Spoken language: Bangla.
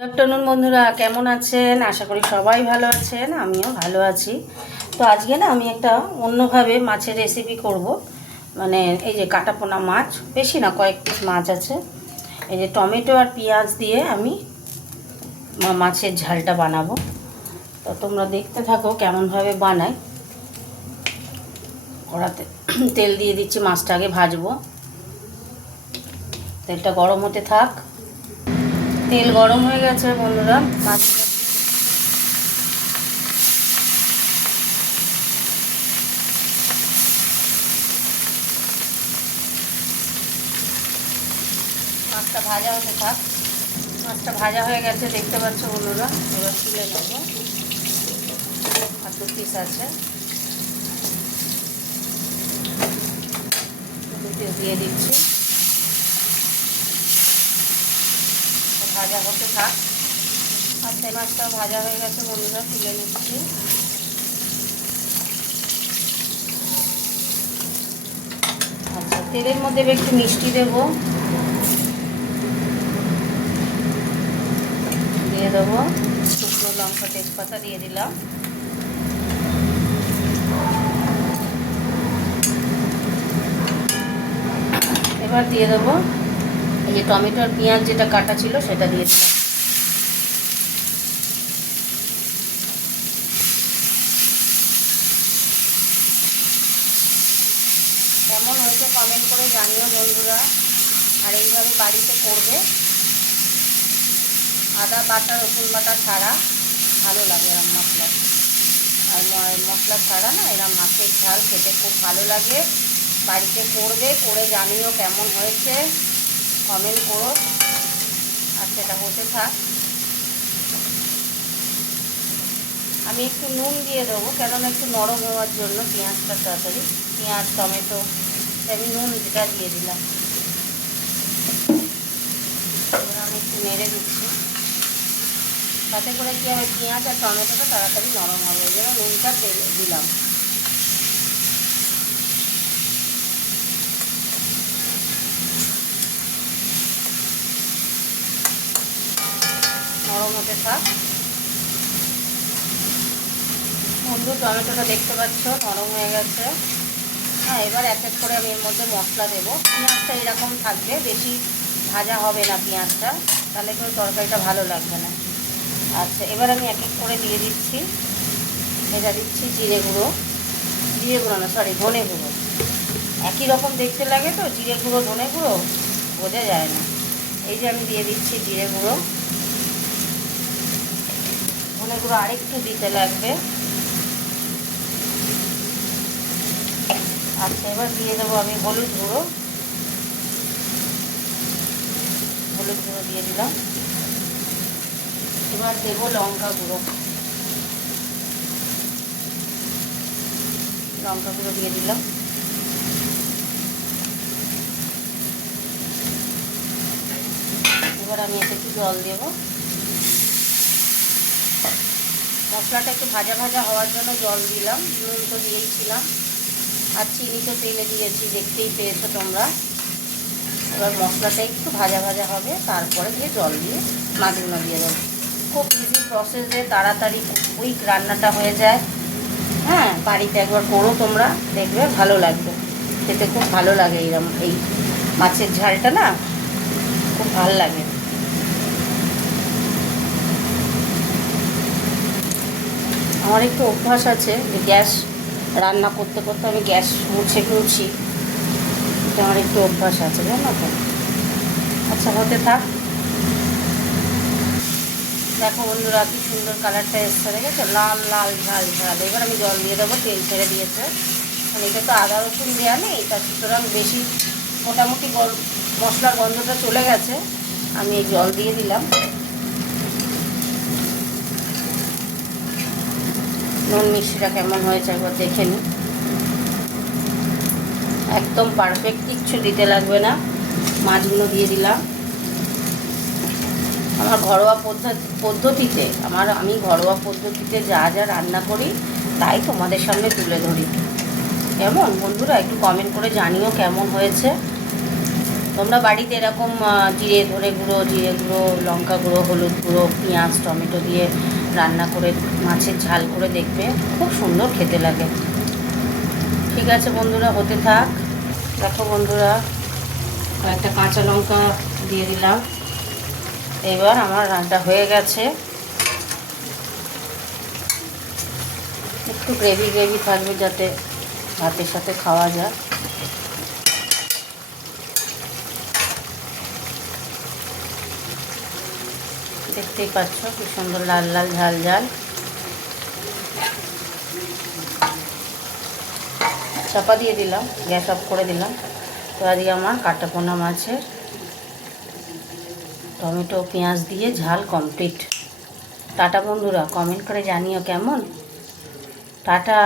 গুড আফটারনুন বন্ধুরা, কেমন আছেন? আশা করি সবাই ভালো আছেন, আমিও ভালো আছি। তো আজকে না আমি একটা অন্যভাবে মাছের রেসিপি করব। মানে এই যে কাটাপোনা মাছ, বেশি না, কয়েক পিস মাছ আছে। এই যে টমেটো আর পেঁয়াজ দিয়ে আমি মাছের ঝালটা বানাবো। তো তোমরা দেখতে থাকো কেমনভাবে বানাই। কড়াতে তেল দিয়ে দিচ্ছি, মাছটা আগে ভাজবো। তেলটা গরম হতে থাক। তেল গরম হয়ে গেছে বন্ধুরা, মাছটা ভাজা হতে থাক। মাছটা ভাজা হয়ে গেছে, দেখতে পাচ্ছ বন্ধুরা। এবার তুলে নেবো। আর দু পিস আছে, দু পিস দিয়ে দিচ্ছি। ভাজা হতে থাক। আর সেই মাছটাও ভাজা হয়ে গেছে বন্ধুরা, তুলে নিচ্ছি। আচ্ছা, তেলের মধ্যে একটু মিষ্টি দেবো, দিয়ে দেবো শুকনো লঙ্কা, তেজপাতা দিয়ে দিলাম। এবার দিয়ে দেবো এই যে টমেটো আর পেঁয়াজ যেটা কাটা ছিল সেটা দিয়ে দিলাম। কেমন হয়েছে কমেন্ট করে জানিও বন্ধুরা। আর এইভাবে বাড়িতে করবে, আদা বাটা রসুন বাটা ছাড়া ভালো লাগে এরম মশলা। আর মশলা ছাড়া না এরম মাছের ঝাল খেতে খুব ভালো লাগে। বাড়িতে করবে, করে জানিও কেমন হয়েছে, কমেন্ট করো। আর সেটা হতে থাক। আমি একটু নুন দিয়ে দেবো, কেননা একটু নরম হওয়ার জন্য পেঁয়াজটা তাড়াতাড়ি। পেঁয়াজ টমেটো আমি নুন যেটা দিয়ে দিলাম। এবার আমি একটু নেড়ে দিচ্ছি। তাতে করে কী হবে, পেঁয়াজ আর টমেটোটা তাড়াতাড়ি নরম হবে, ওই জন্য নুনটা দিলাম। নরম হতে থাক বন্ধু। টমেটোটা দেখতে পাচ্ছ নরম হয়ে গেছে। হ্যাঁ, এবার এক এক করে আমি এর মধ্যে মশলা দেবো। পেঁয়াজটা এরকম থাকবে, বেশি ভাজা হবে না পেঁয়াজটা, তাহলে করে তরকারিটা ভালো লাগবে না। আচ্ছা, এবার আমি এক এক করে দিয়ে দিচ্ছি। এটা দিচ্ছি জিরে গুঁড়ো, না সরি, ধনে গুঁড়ো। একই রকম দেখতে লাগে তো, জিরে গুঁড়ো ধনে গুঁড়ো বোঝা যায় না। এই যে আমি দিয়ে দিচ্ছি জিরে গুঁড়ো। ধনে গুঁড়ো আরেকটু দিতে লাগবে। আচ্ছা, এবার দিয়ে দেবো আমি হলুদ গুঁড়ো। দিয়ে দিলাম। এবার দেবো লঙ্কা গুঁড়ো। দিয়ে দিলাম। এবার আমি এতে একটু জল দেবো। মশলাটা একটু ভাজা ভাজা হওয়ার জন্য জল দিলাম। নুন তো দিয়েছিলাম, আর চিনি তো তেলে দিয়েছি, দেখতেই পেয়েছো তোমরা। এবার মশলাটা একটু ভাজা ভাজা হবে, তারপরে দিয়ে জল দিয়ে মাছগুলো দিয়ে দেবো। খুব ইজি প্রসেসে তাড়াতাড়ি কুইক রান্নাটা হয়ে যায়। হ্যাঁ, বাড়িতে একবার করো তোমরা, দেখবে ভালো লাগবে, খেতে খুব ভালো লাগে। এইরকম এই মাছের ঝালটা না খুব ভালো লাগে। আমার একটু অভ্যাস আছে যে গ্যাস রান্না করতে করতে আমি গ্যাস মুছি। আমার একটু অভ্যাস আছে, জানো তো। আচ্ছা, হতে থাক। দেখো বন্ধুরা, কি সুন্দর কালারটা এসছে, দেখেছো, লাল লাল ঝাল ঝাল। এবার আমি জল দিয়ে দেবো, তেল ছেড়ে দিয়েছে। মানে এটা তো আদা রসুন দেওয়া নেই, এটা সুতরাং বেশি মোটামুটি মশলার গন্ধটা চলে গেছে। আমি এই জল দিয়ে দিলাম। নুন মিষ্টিটা কেমন হয়েছে একবার দেখে নিই। একদম পারফেক্ট, কিচ্ছু দিতে লাগবে না। মাছগুলো দিয়ে দিলাম। আমার ঘরোয়া পদ্ধতিতে আমি ঘরোয়া পদ্ধতিতে যা যা রান্না করি তাই তোমাদের সামনে তুলে ধরি। কেমন বন্ধুরা, একটু কমেন্ট করে জানিও কেমন হয়েছে। তোমরা বাড়িতে এরকম জিরে ধরে গুঁড়ো, জিরে গুঁড়ো, লঙ্কা গুঁড়ো, হলুদ গুঁড়ো, পেঁয়াজ, টমেটো দিয়ে রান্না করে মাছের ঝাল করে দেখবে, খুব সুন্দর খেতে লাগে। ঠিক আছে বন্ধুরা, হতে থাক। দেখো বন্ধুরা, একটা কাঁচা লঙ্কা দিয়ে দিলাম। এবার আমার রান্না হয়ে গেছে। একটু গ্রেভি গ্রেভি থাকবে যাতে ভাতের সাথে খাওয়া যায়। দেখতেই পাচ্ছ কি সুন্দর লাল লাল ঝাল ঝাল। চাপা দিয়ে দিলাম, গ্যাস অফ করে দিলাম। তো আজকে আমার কাটাপোনা মাছের টমেটো পেঁয়াজ দিয়ে ঝাল কমপ্লিট। টাটা বন্ধুরা, কমেন্ট করে জানিও কেমন। টাটা।